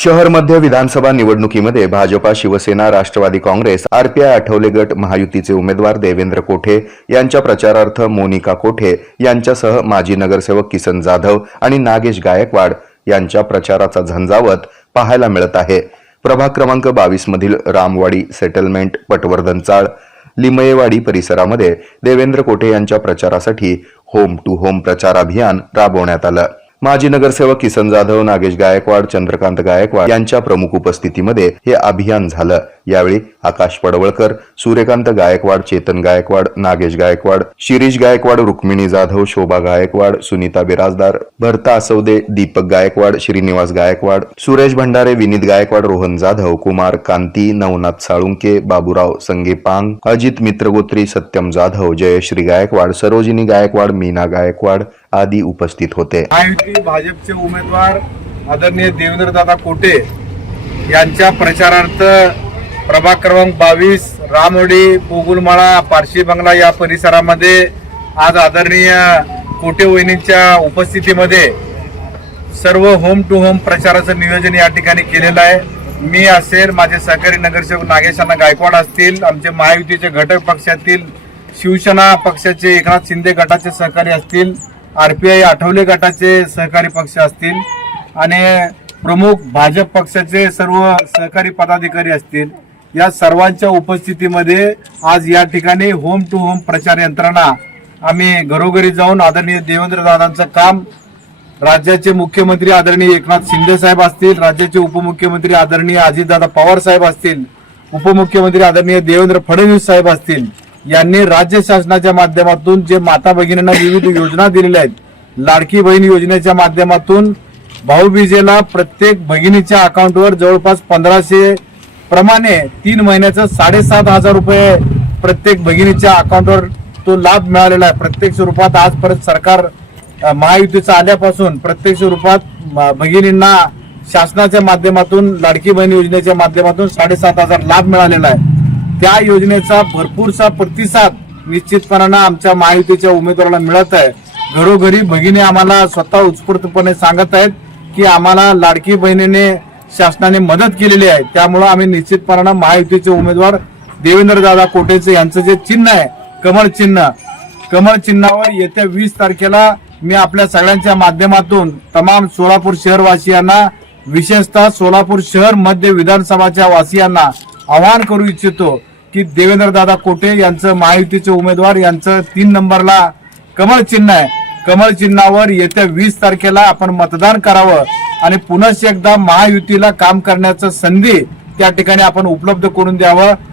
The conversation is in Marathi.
शहर मध्य विधानसभा निवडणुकीमध्ये भाजपा, शिवसेना, राष्ट्रवादी काँग्रेस, आरपीआय आठवले गट महायुतीचे उमेदवार देवेंद्र कोठे यांच्या प्रचारार्थ मोनिका कोठे यांच्यासह माजी नगरसेवक किसन जाधव आणि नागेश गायकवाड यांच्या प्रचाराचा झंझावत पाहायला मिळत आहे। प्रभाग क्रमांक 22 मधील रामवाडी, सेटलमेंट, पटवर्धन चाळ, लिमयेवाडी परिसरामध्ये देवेंद्र कोठे यांच्या प्रचारासाठी होम टू होम प्रचार अभियान राबवण्यात आलं। माजी नगरसेवक किसन जाधव, नागेश गायकवाड, चंद्रकांत गायकवाड यांच्या प्रमुख उपस्थितीमध्ये हे अभियान झालं। यावेळी आकाश पडवळकर, सूर्यकांत गायकवाड, चेतन गायकवाड, नागेश गायकवाड, शिरीष गायकवाड, रुक्मिणी जाधव, शोभा गायकवाड, सुनीता बिराजदार, भरता असवदे, दीपक गायकवाड, श्रीनिवास गायकवाड, सुरेश भंडारे, विनीत गायकवाड, रोहन जाधव, कुमार कांती, नवनाथ साळुंके, बाबूराव संगेपांग, अजित मित्रगोत्री, सत्यम जाधव, जयश्री गायकवाड, सरोजिनी गायकवाड, मीना गायकवाड आदी उपस्थित होते। भाजपचे उमेदवार आदरणीय देवेंद्रदादा कोठे यांच्या प्रचारार्थ प्रभाग क्रमांक 22 रामवाडी, पोगुलमाळा, पारशी बंगला या परिसरामध्ये आज आदरणीय कोठे वहिनींच्या उपस्थितीमध्ये सर्व होम टू होम प्रचाराचं नियोजन या ठिकाणी केलेलं आहे। मी असेल, माझे सहकारी नगरसेवक नागेशांना गायकवाड असतील, आमचे महायुतीचे घटक पक्षातील शिवसेना पक्षाचे एकनाथ शिंदे गटाचे सहकारी असतील, आरपीआय आठवले गटाचे सहकारी पक्ष असतील आणि प्रमुख भाजप पक्षाचे सर्व सहकारी पदाधिकारी असतील, या सर्वांच्या उपस्थितीमध्ये आज या ठिकाणी होम टू होम प्रचार यंत्रणा आम्ही घरोघरी जाऊन आदरणीय देवेंद्रदादांचं काम, राज्याचे मुख्यमंत्री आदरणीय एकनाथ शिंदे साहेब असतील, राज्याचे उपमुख्यमंत्री आदरणीय अजितदादा पवार साहेब असतील, उपमुख्यमंत्री आदरणीय देवेंद्र फडणवीस साहेब असतील, यांनी राज्य शासनाच्या माध्यमातून जे माता भगिनींना विविध योजना दिलेल्या आहेत, लाडकी बहीण योजनेच्या माध्यमातून भाऊबीजेला प्रत्येक भगिनीच्या अकाउंटवर जवळपास 1500 प्रमाणे 3 महिन्याचं 7,500 रुपये प्रत्येक भगिनीच्या अकाउंटवर तो लाभ मिळालेला आहे। प्रत्यक्ष रूपात आजपर्यंत सरकार महायुतीचं आल्यापासून प्रत्यक्ष रूपात भगिनींना शासनाच्या माध्यमातून लाडकी बहीण योजनेच्या माध्यमातून 7,500 लाभ मिळालेला आहे। त्या योजनेचा भरपूरसा प्रतिसाद निश्चितपणाने आमच्या महायुतीच्या उमेदवाराला मिळत आहे। घरोघरी भगिनी आम्हाला स्वतः उत्स्फूर्तपणे सांगत आहेत की आम्हाला लाडकी बहिणीने शासनाने मदत केलेली आहे, त्यामुळे आम्ही निश्चितपणाने महायुतीचे उमेदवार देवेंद्रदादा कोठेचे यांचं जे चिन्ह आहे कमळ चिन्ह, कमळ चिन्हावर येत्या 20 तारखेला मी आपल्या सगळ्यांच्या माध्यमातून तमाम सोलापूर शहरवासियांना, विशेषतः सोलापूर शहर मध्य विधानसभाच्या वासियांना आवाहन करू इच्छितो की देवेंद्रदादा कोठे यांचं महायुतीचे उमेदवार यांचं 3 नंबरला कमळ चिन्ह आहे, कमळ चिन्हावर येत्या 20 तारखेला आपण मतदान करावं आणि पुन्हा एकदा महायुतीला काम करण्याचं संधी त्या ठिकाणी आपण उपलब्ध करून द्यावं।